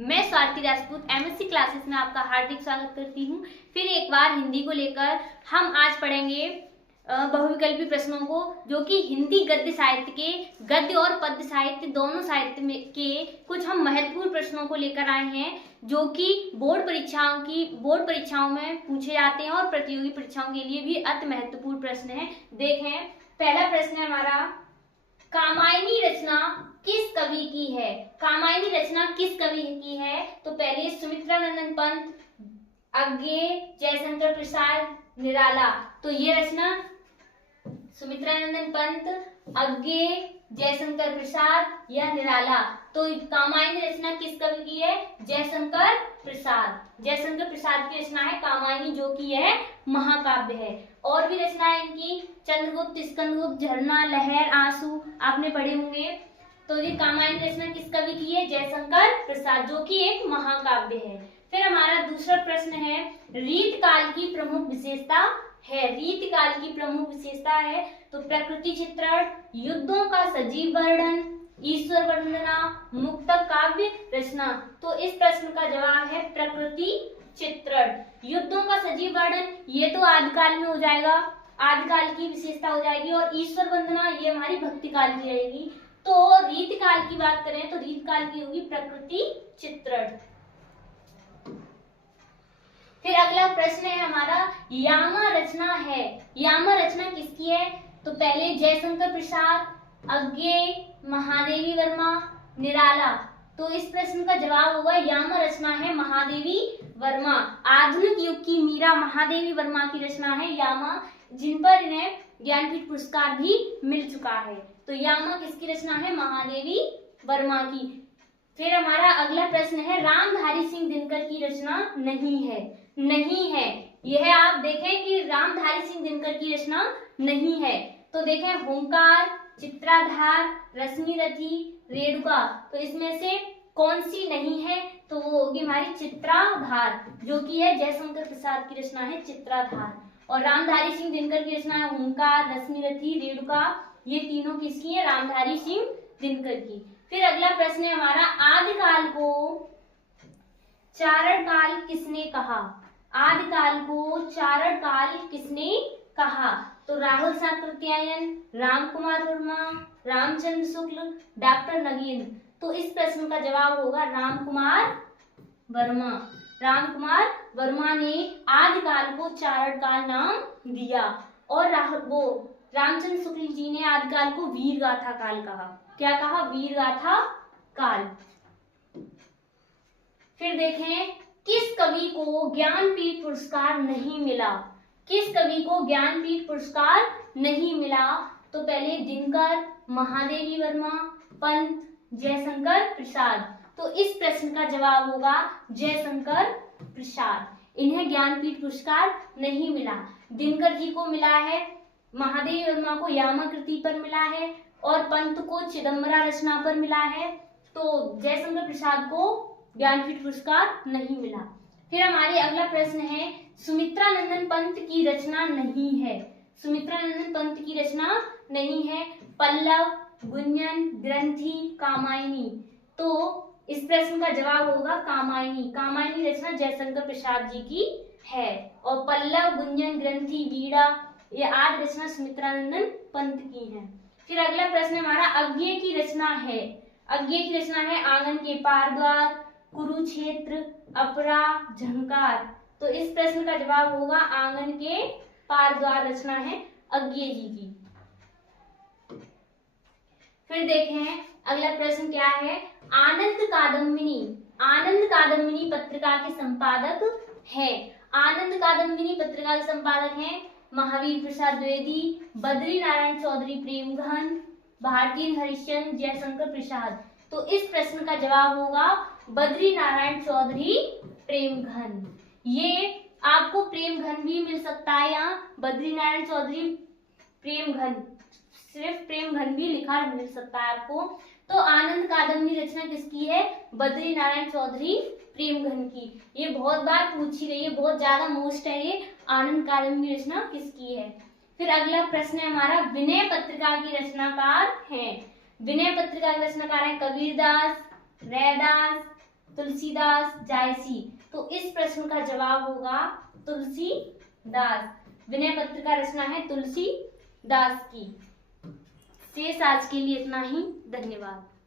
मैं Swati Rajput MSc classes में आपका हार्दिक स्वागत करती हूँ। फिर एक बार हिंदी को लेकर हम आज पढ़ेंगे बहुविकल्पी प्रश्नों को, जो कि हिंदी गद्य साहित्य के गद्य और पद्य साहित्य दोनों साहित्य में के कुछ हम महत्वपूर्ण प्रश्नों को लेकर आए हैं, जो कि बोर्ड परीक्षाओं में पूछे जाते हैं और प्रतियोगी परीक्षाओं के लिए भी अति महत्वपूर्ण प्रश्न है। देखें, पहला प्रश्न है हमारा, कामायनी रचना किस कवि की है? कामायनी रचना किस कवि की है? तो पहले सुमित्रानंदन पंत, अज्ञे, जयशंकर प्रसाद, निराला। तो ये रचना सुमित्रानंदन पंत, अज्ञे, जयशंकर प्रसाद या निराला। तो कामायनी रचना किस कवि की है? जयशंकर प्रसाद। जयशंकर प्रसाद की रचना है कामायनी, जो कि यह महाकाव्य है। और भी रचना है इनकी, चंद्रगुप्त, स्कंदगुप्त, झरना, लहर, आंसू, आपने पढ़े होंगे। तो ये कामायनी रचना किस कवि की है? जयशंकर प्रसाद, जो कि एक महाकाव्य है। फिर हमारा दूसरा प्रश्न है, रीत काल की प्रमुख विशेषता है। रीत काल की प्रमुख विशेषता है तो प्रकृति चित्रण, युद्धों का सजीव वर्णन, ईश्वर वंदना, मुक्तक काव्य रचना। तो इस प्रश्न का जवाब है प्रकृति चित्रण। युद्धों का सजीव वर्णन ये तो आदिकाल में हो जाएगा, आदिकाल की विशेषता हो जाएगी। और ईश्वर वंदना ये हमारी भक्ति काल की रहेगी। तो रीत काल की बात करें तो रीत काल की होगी प्रकृति चित्रण। फिर अगला प्रश्न है हमारा, यामा रचना है। यामा रचना किसकी है? तो पहले जयशंकर प्रसाद, अज्ञे, महादेवी वर्मा, निराला। तो इस प्रश्न का जवाब होगा यामा रचना है महादेवी वर्मा। आधुनिक युग की मीरा महादेवी वर्मा की रचना है यामा, जिन पर इन्हें ज्ञानपीठ पुरस्कार भी मिल चुका है। तो यामा किसकी रचना है? महादेवी वर्मा की। फिर हमारा अगला प्रश्न है, रामधारी सिंह दिनकर की रचना नहीं है। नहीं है, यह आप देखें कि रामधारी सिंह दिनकर की रचना नहीं है। तो देखें, हुंकार, चित्राधार, रश्मिरथी, रेणुका। तो इसमें से कौन सी नहीं है? तो वो होगी हमारी चित्राधार, जो कि है जयशंकर प्रसाद की रचना है चित्राधार। और रामधारी सिंह दिनकर की रचना है हुंकार, रश्मिरथी, रेणुका। ये तीनों किसकी है? रामधारी सिंह दिनकर की। फिर अगला प्रश्न है हमारा, आदिकाल को चारण काल किसने कहा? आदिकाल को चारण काल किसने कहा? तो राहुल सातत्यायन, राम कुमार वर्मा, रामचंद्र शुक्ल, डॉक्टर नगीन। तो इस प्रश्न का जवाब होगा राम कुमार वर्मा। राम कुमार वर्मा ने आदिकाल को चारण काल नाम दिया। और रामचंद्र शुक्ल जी ने आदिकाल को वीर गाथा काल कहा। क्या कहा? वीर गाथा काल। फिर देखें, किस कवि को ज्ञानपीठ पुरस्कार नहीं मिला? किस कवि को ज्ञानपीठ पुरस्कार नहीं मिला? तो पहले दिनकर, महादेवी वर्मा, पंत, जयशंकर प्रसाद। तो इस प्रश्न का जवाब होगा जयशंकर प्रसाद। इन्हें ज्ञानपीठ पुरस्कार नहीं मिला। दिनकर जी को मिला है, महादेवी वर्मा को यामा कृति पर मिला है, और पंत को चिदम्बरा रचना पर मिला है। तो जयशंकर प्रसाद को ज्ञानपीठ पुरस्कार नहीं मिला। फिर हमारे अगला प्रश्न है, सुमित्रानंदन पंत की रचना नहीं है। सुमित्रानंदन पंत की रचना नहीं है, पल्लव, गुंजन, ग्रंथि, कामायनी। तो इस प्रश्न का जवाब होगा कामायनी। कामायनी रचना जयशंकर प्रसाद जी की है। और पल्लव, गुंजन, ग्रंथि, वीणा, ये आठ रचना सुमित्रानंदन पंत की है। फिर अगला प्रश्न हमारा, अज्ञे की रचना है। अज्ञे की रचना है आंगन के पार द्वार, कुरुक्षेत्र, अपरा, झंकार। तो इस प्रश्न का जवाब होगा आंगन के पार द्वार रचना है अज्ञे जी की। फिर देखें अगला प्रश्न क्या है, आनंद कादम्बिनी। आनंद कादम्बिनी पत्रिका के संपादक है। आनंद कादम्बिनी पत्रिका के संपादक हैं महावीर प्रसाद द्विवेदी, बद्री नारायण चौधरी प्रेमघन, भारती हरिश्चंद्र, जयशंकर प्रसाद। तो इस प्रश्न का जवाब होगा बद्री नारायण चौधरी प्रेमघन। ये आपको प्रेमघन भी मिल सकता है, यहाँ बद्री नारायण चौधरी प्रेमघन, सिर्फ प्रेमघन भी लिखा मिल सकता है आपको। तो आनंद कादम्बिनी रचना किसकी है? बद्री नारायण चौधरी प्रेमघन की। ये बहुत बार पूछी गई है, बहुत ज्यादा मोस्ट है ये, आनंद कादम्बिनी रचना किसकी है। फिर अगला प्रश्न है हमारा, विनय पत्रिका की रचनाकार हैं। विनय पत्रिका के रचनाकार हैं कबीरदास, रैदास, तुलसीदास, जायसी। तो इस प्रश्न का जवाब होगा तुलसीदास। विनय पत्र का रचना है तुलसीदास की। शेष आज के लिए इतना ही। धन्यवाद।